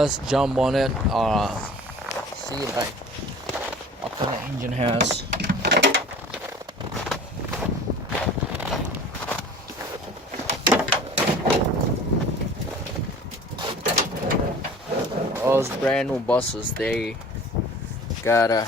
let's jump on it. See like what kind of engine has. Those brand new buses, they got a